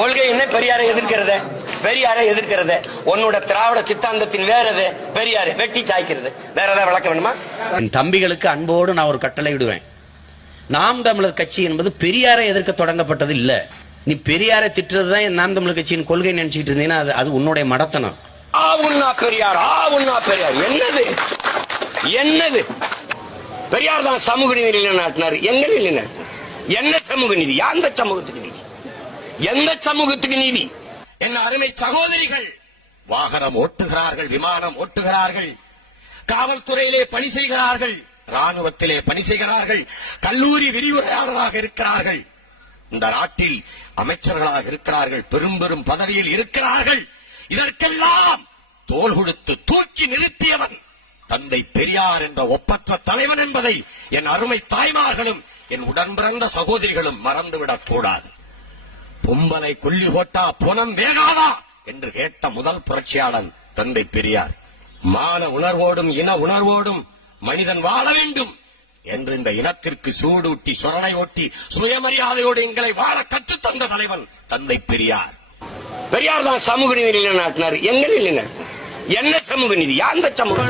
கொள்கை என்ன? பெரியாரை எதிர்க்கிறது. பெரியாரை எதிர்க்கிறது உன்னோட திராவிட சித்தாந்தத்தின் வேறது. பெரியாரை வெட்டி சாய்க்கிறது. வேற ஏதாவது விளக்க வேணுமா? என் தம்பிகளுக்கு அன்போடு நான் ஒரு கட்டளை இடுவேன். நாம் தமிழர் கட்சி என்பது பெரியாரை எதிர்க்க தொடங்கப்பட்டது இல்ல. நீ பெரியாரை திட்டுறதுதான் நாம் தமிழர் கட்சியின் கொள்கை நினைச்சிட்டு இருந்தீங்கன்னா அது உன்னுடைய மடத்தனம். பெரியார் பெரியார் என்னது? பெரியார் தான் சமூக நீதி நிலைநாட்டினார். எங்க நிலைநாட்டினார்? என்ன சமூக நீதி? எந்த சமூகத்துக்கு நீதி? எந்த சமூகத்துக்கு நீதி? என்ன அருமை சகோதரிகள் வாகனம் ஓட்டுகிறார்கள், விமானம் ஓட்டுகிறார்கள், காவல்துறையிலே பணி செய்கிறார்கள், ராணுவத்திலே பணி செய்கிறார்கள், கல்லூரி விரிவுரையாளராக இருக்கிறார்கள், இந்த நாட்டில் அமைச்சர்களாக இருக்கிறார்கள், பெரும் பெரும் பதவியில் இருக்கிறார்கள். இதற்கெல்லாம் தோள் கொடுத்து தூக்கி நிறுத்தியவன் தந்தை பெரியார் என்ற ஒப்பற்ற தலைவன் என்பதை என் அருமை தாய்மார்களும் என் உடன் பிறந்த சகோதரிகளும் மறந்துவிடக் கூடாது. பொம்பலை கொல்லி போட்டா புனம் வேகாதா என்று கேட்ட முதல் புரட்சியாளன் தந்தை பெரியார். மான உணர்வோடும் இன உணர்வோடும் மனிதன் வாழ வேண்டும் என்று இந்த இனத்திற்கு சூடூட்டி சொரணை ஓட்டி சுயமரியாதையோடு எங்களை வாழ கற்றுத் தந்த தலைவன் தந்தை பெரியார். பெரியார் தான் சமூக நீதி நிலைநாட்டினார். எங்க நிலைநாட்டினார்? என்ன சமூக நீதி? எந்த சமூக